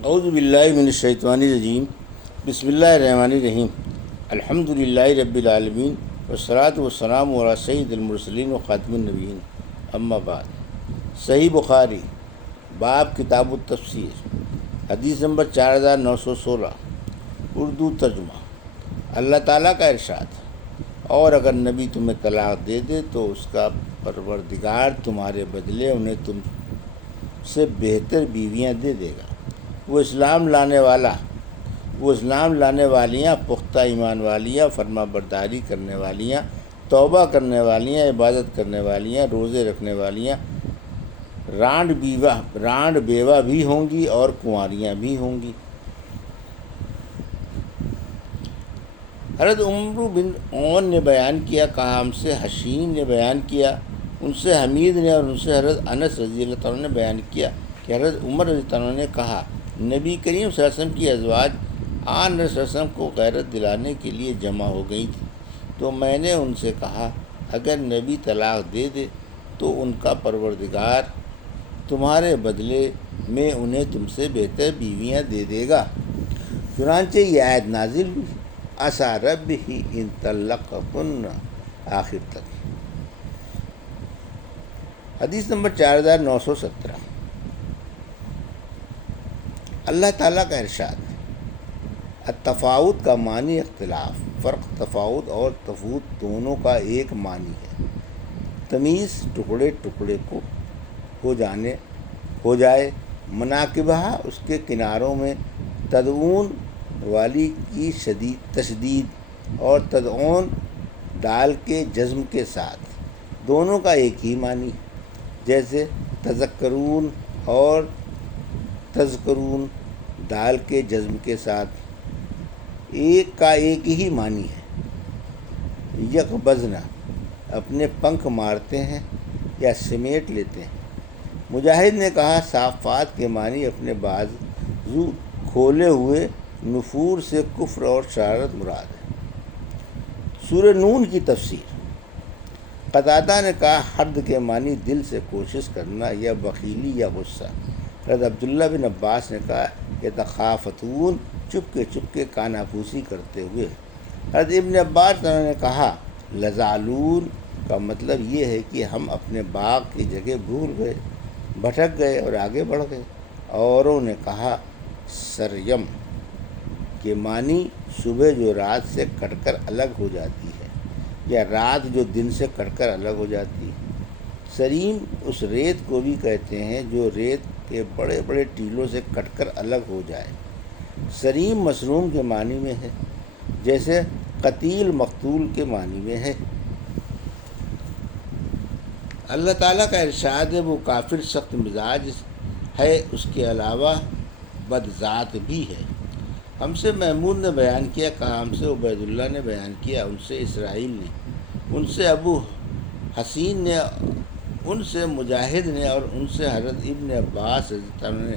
اعوذ باللہ من الشیطان الرجیم بسم اللہ الرحمن الرحیم الحمد للہ رب العالمین والصلاۃ والسلام علی سید المرسلین و خاتم النبیین اما بعد۔ صحیح بخاری باب کتاب التفسیر، حدیث نمبر 4916، اردو ترجمہ۔ اللہ تعالیٰ کا ارشاد: اور اگر نبی تمہیں طلاق دے دے تو اس کا پروردگار تمہارے بدلے انہیں تم سے بہتر بیویاں دے دے گا۔ وہ اسلام لانے والیاں، پختہ ایمان والیاں، فرما برداری کرنے والیاں، توبہ کرنے والیاں، عبادت کرنے والیاں، روزے رکھنے والیاں، رانڈ بیوہ بھی ہوں گی اور کنواریاں بھی ہوں گی۔ حضرت عمرو بن عون نے بیان کیا، کہا ہم سے حسین نے بیان کیا، ان سے حمید نے، اور ان سے حضرت انس رضی اللہ تعالیٰ نے بیان کیا کہ حضرت عمر رضی اللہ عنہ نے کہا، نبی کریم صلی اللہ علیہ وسلم کی ازواج آن نبی صلی اللہ علیہ وسلم کو غیرت دلانے کے لیے جمع ہو گئی تھی، تو میں نے ان سے کہا اگر نبی طلاق دے دے تو ان کا پروردگار تمہارے بدلے میں انہیں تم سے بہتر بیویاں دے دے گا۔ چنانچہ یہ آیت نازل ہوئی، عسیٰ ربہ ان طلقکن، آخر تک۔ حدیث نمبر 4917، اللہ تعالیٰ کا ارشاد: التفاوت کا معنی اختلاف، فرق، تفاوت اور تفوت دونوں کا ایک معنی ہے۔ تمیز ٹکڑے ٹکڑے کو ہو جائے، مناکبہ اس کے کناروں میں، تدعون والی کی تشدید اور تدعون ڈال کے جزم کے ساتھ، دونوں کا ایک ہی معنی ہے۔ جیسے تذکرون اور تذکرون ڈال کے جزم کے ساتھ ایک کا ایک ہی معنی ہے۔ یقبضن اپنے پنکھ مارتے ہیں یا سمیٹ لیتے ہیں۔ مجاہد نے کہا صافات کے معنی اپنے بازو کھولے ہوئے نفور سے کفر اور شرارت مراد ہے۔ سورہ نون کی تفسیر، قتادہ نے کہا حرد کے معنی دل سے کوشش کرنا یا بخیلی یا غصہ۔ حضرت عبداللہ بن عباس نے کہا یتخافتون، چپ کے کانا پھوسی کرتے ہوئے۔ حضرت ابن عباس نے کہا لزعلون کا مطلب یہ ہے کہ ہم اپنے باغ کی جگہ بھول گئے، بھٹک گئے اور آگے بڑھ گئے۔ اوروں نے کہا سریم کے معنی صبح جو رات سے کٹ کر الگ ہو جاتی ہے، یا رات جو دن سے کٹ کر الگ ہو جاتی ہے۔ سریم اس ریت کو بھی کہتے ہیں جو ریت کے بڑے بڑے ٹیلوں سے کٹ کر الگ ہو جائے۔ سریم مسروم کے معنی میں ہے، جیسے قتیل مقتول کے معنی میں ہے۔ اللہ تعالیٰ کا ارشاد ہے وہ کافر سخت مزاج ہے، اس کے علاوہ بدذات بھی ہے۔ ہم سے محمود نے بیان کیا، کہا ہم سے عبید اللہ نے بیان کیا، ان سے اسرائیل نے، ان سے ابو حسین نے، ان سے مجاہد نے، اور ان سے حضرت ابن عباس رضی اللہ عنہ نے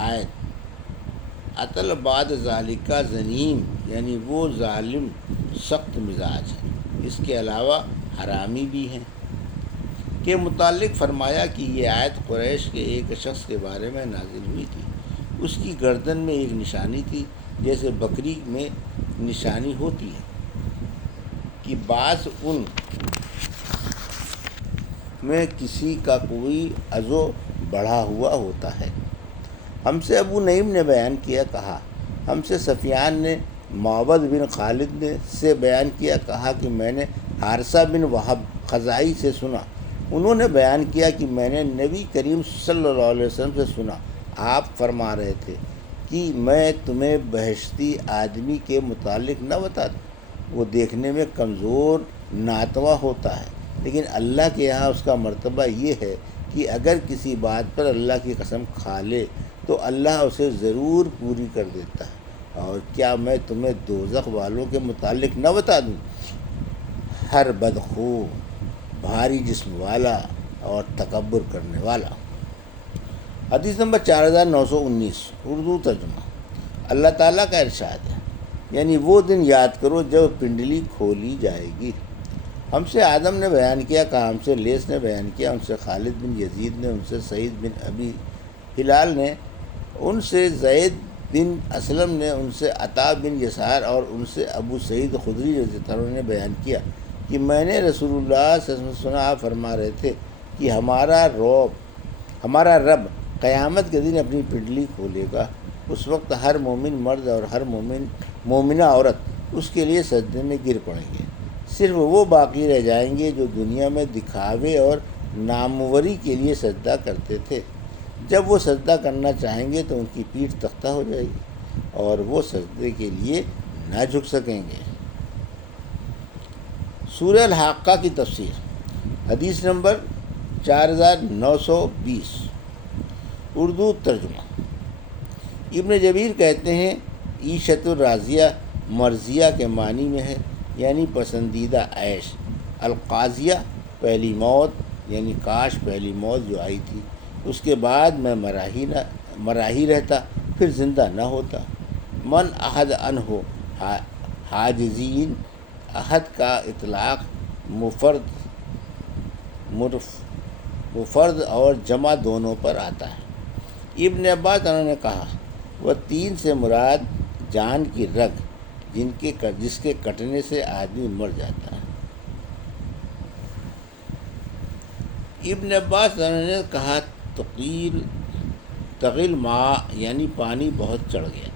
آیت عطل بعد ذالکہ زنیم، یعنی وہ ظالم سخت مزاج ہے، اس کے علاوہ حرامی بھی ہیں، کے متعلق فرمایا کہ یہ آیت قریش کے ایک شخص کے بارے میں نازل ہوئی تھی۔ اس کی گردن میں ایک نشانی تھی، جیسے بکری میں نشانی ہوتی ہے کہ بعض ان میں کسی کا کوئی عضو بڑھا ہوا ہوتا ہے۔ ہم سے ابو نعیم نے بیان کیا، کہا ہم سے سفیان نے معبد بن خالد نے سے بیان کیا، کہا کہ میں نے حارثہ بن وہب خزائی سے سنا، انہوں نے بیان کیا کہ میں نے نبی کریم صلی اللہ علیہ وسلم سے سنا، آپ فرما رہے تھے کہ میں تمہیں بہشتی آدمی کے متعلق نہ بتا دوں، وہ دیکھنے میں کمزور ناتواں ہوتا ہے، لیکن اللہ کے یہاں اس کا مرتبہ یہ ہے کہ اگر کسی بات پر اللہ کی قسم کھا لے تو اللہ اسے ضرور پوری کر دیتا ہے۔ اور کیا میں تمہیں دوزخ والوں کے متعلق نہ بتا دوں؟ ہر بدخو، بھاری جسم والا اور تکبر کرنے والا۔ حدیث نمبر 4919، اردو ترجمہ۔ اللہ تعالیٰ کا ارشاد ہے، یعنی وہ دن یاد کرو جب پنڈلی کھولی جائے گی۔ ہم سے آدم نے بیان کیا، کہا ہم سے لیث نے بیان کیا، ان سے خالد بن یزید نے، ان سے سعید بن ابی ہلال نے، ان سے زید بن اسلم نے، ان سے عطا بن یسار اور ان سے ابو سعید خدری رضی اللہ عنہ نے بیان کیا کہ میں نے رسول اللہ صلی اللہ علیہ وسلم سنا، آپ فرما رہے تھے کہ ہمارا رب قیامت کے دن اپنی پنڈلی کھولے گا، اس وقت ہر مومن مرد اور ہر مومنہ عورت اس کے لیے سجدے میں گر پڑیں گے، صرف وہ باقی رہ جائیں گے جو دنیا میں دکھاوے اور ناموری کے لیے سجدہ کرتے تھے۔ جب وہ سجدہ کرنا چاہیں گے تو ان کی پیٹھ تختہ ہو جائے گی اور وہ سجدے کے لیے نہ جھک سکیں گے۔ سورہ الحاقہ کی تفسیر۔ حدیث نمبر 4920، اردو ترجمہ۔ ابن جبیر کہتے ہیں عیشت الراضیہ مرضیہ کے معنی میں ہے، یعنی پسندیدہ عیش۔ القاضیہ پہلی موت، یعنی کاش پہلی موت جو آئی تھی، اس کے بعد میں مراہی رہتا، پھر زندہ نہ ہوتا۔ من احد عنہ حاجزین، احد کا اطلاق مفرد اور جمع دونوں پر آتا ہے۔ ابن عباس انہوں نے کہا، وہ تین سے مراد جان کی رگ جس کے کٹنے سے آدمی مر جاتا ہے۔ ابن عباس انہوں نے کہا، تغیل ماء، یعنی پانی بہت چڑھ گیا۔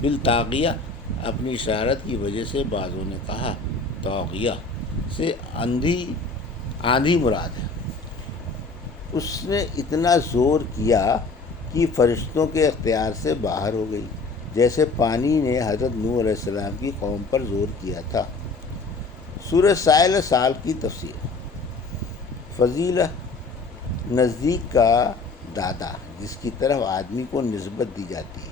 بالطاغیہ اپنی شرارت کی وجہ سے، بعضوں نے کہا طاغیہ سے آندھی مراد ہے۔ اس نے اتنا زور کیا کہ فرشتوں کے اختیار سے باہر ہو گئی، جیسے پانی نے حضرت نوح علیہ السلام کی قوم پر زور کیا تھا۔ سورہ سائل سال کی تفسیر۔ فضیلہ، نزدیک کا دادا جس کی طرف آدمی کو نسبت دی جاتی ہے۔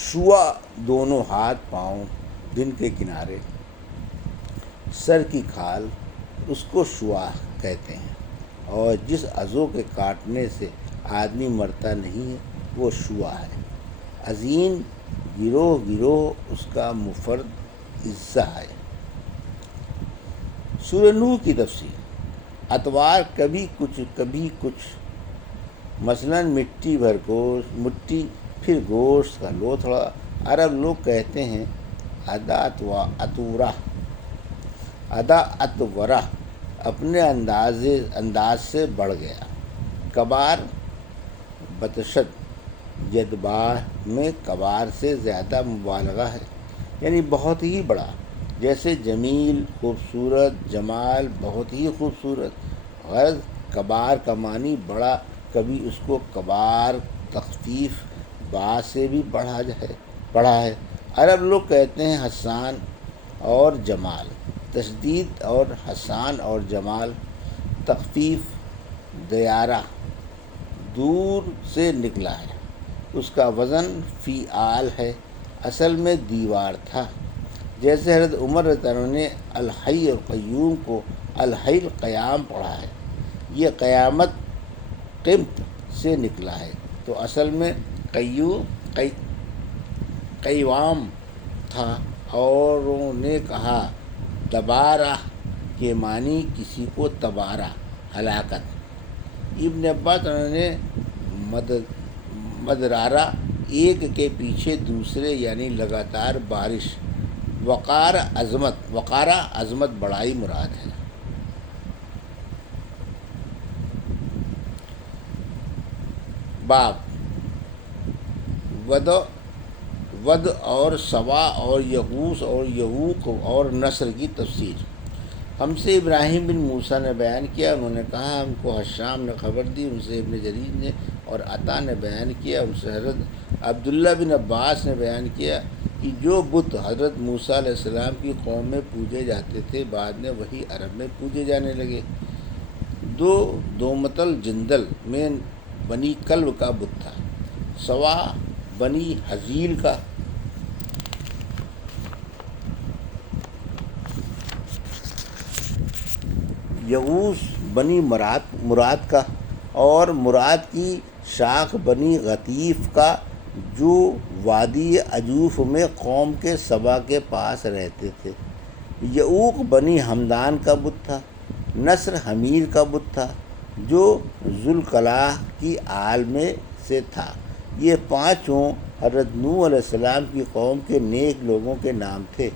شوا، دونوں ہاتھ پاؤں، دن کے کنارے، سر کی کھال، اس کو شوا کہتے ہیں، اور جس عضو کے کاٹنے سے آدمی مرتا نہیں ہے وہ شوا ہے۔ عظیم، گروہ اس کا مفرد عزہ ہے۔ سورہ نوح کی تفسیر۔ اتوار، کبھی کچھ، مثلاً مٹی پھر گوشت کا لوتھڑا۔ عرب لوگ کہتے ہیں ادا اتورا، اپنے انداز سے بڑھ گیا۔ کبار، بطشت، یدباہ میں کبار سے زیادہ مبالغہ ہے، یعنی بہت ہی بڑا، جیسے جمیل، خوبصورت، جمال، بہت ہی خوبصورت۔ غرض کبار کا معنی بڑا، کبھی اس کو کبار تخفیف با سے بھی پڑھا ہے۔ عرب لوگ کہتے ہیں حسان اور جمال، تشدید اور حسان اور جمال، تخفیف، دیارہ، دور سے نکلا ہے، اس کا وزن فیعال ہے، اصل میں دیوار تھا۔ جیسے حضرت عمر رضی اللہ عنہ نے الحی القیوم کو الحی القیام پڑھا ہے، یہ قیامت قمت سے نکلا ہے، تو اصل میں قیوام تھا۔ اوروں نے کہا تبارہ کے معنی کسی کو تبارہ، ہلاکت۔ ابن عباس انہوں نے مدرارہ، ایک کے پیچھے دوسرے، یعنی لگاتار بارش۔ وقارہ عظمت بڑائی مراد ہے۔ باب ود اور سوا اور یغوث اور یعوق اور نصر کی تفسیر۔ ہم سے ابراہیم بن موسیٰ نے بیان کیا، انہوں نے کہا ہم کو حشام نے خبر دی، ان سے ابن جریر نے اور عطا نے بیان کیا، ان سے حضرت عبداللہ بن عباس نے بیان کیا کہ جو بت حضرت موسیٰ علیہ السلام کی قوم میں پوجے جاتے تھے، بعد میں وہی عرب میں پوجے جانے لگے۔ دومت الجندل میں بنی کلب کا بت تھا، سوا بنی حزیل کا، یغوث بنی مراد کا، اور مراد کی شاخ بنی غطیف کا، جو وادی عجوف میں قوم کے سبا کے پاس رہتے تھے۔ یعوق بنی ہمدان کا بت تھا، نصر حمیر کا بت تھا، جو ذوالکلاہ کی آل میں سے تھا۔ یہ پانچوں حضرت نوح علیہ السلام کی قوم کے نیک لوگوں کے نام تھے۔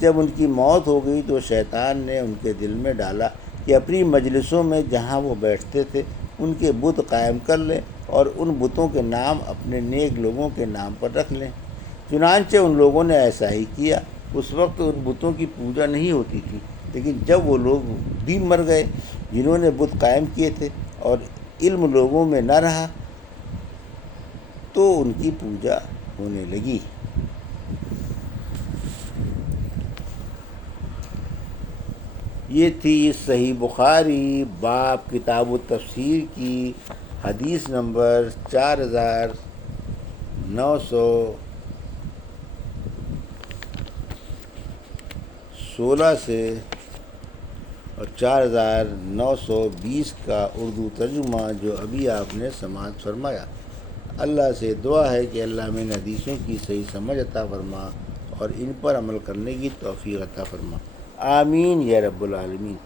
جب ان کی موت ہو گئی تو شیطان نے ان کے دل میں ڈالا کہ اپنی مجلسوں میں جہاں وہ بیٹھتے تھے ان کے بت قائم کر لیں اور ان بتوں کے نام اپنے نیک لوگوں کے نام پر رکھ لیں۔ چنانچہ ان لوگوں نے ایسا ہی کیا۔ اس وقت ان بتوں کی پوجا نہیں ہوتی تھی، لیکن جب وہ لوگ بھی مر گئے جنہوں نے بت قائم کیے تھے اور علم لوگوں میں نہ رہا تو ان کی پوجا ہونے لگی۔ یہ تھی صحیح بخاری باب کتاب التفسیر کی حدیث نمبر 4916 سے اور 4920 کا اردو ترجمہ جو ابھی آپ نے سماعت فرمایا۔ اللہ سے دعا ہے کہ اللہ میں ان حدیثوں کی صحیح سمجھ عطا فرما اور ان پر عمل کرنے کی توفیق عطا فرما، آمین یا رب العالمین۔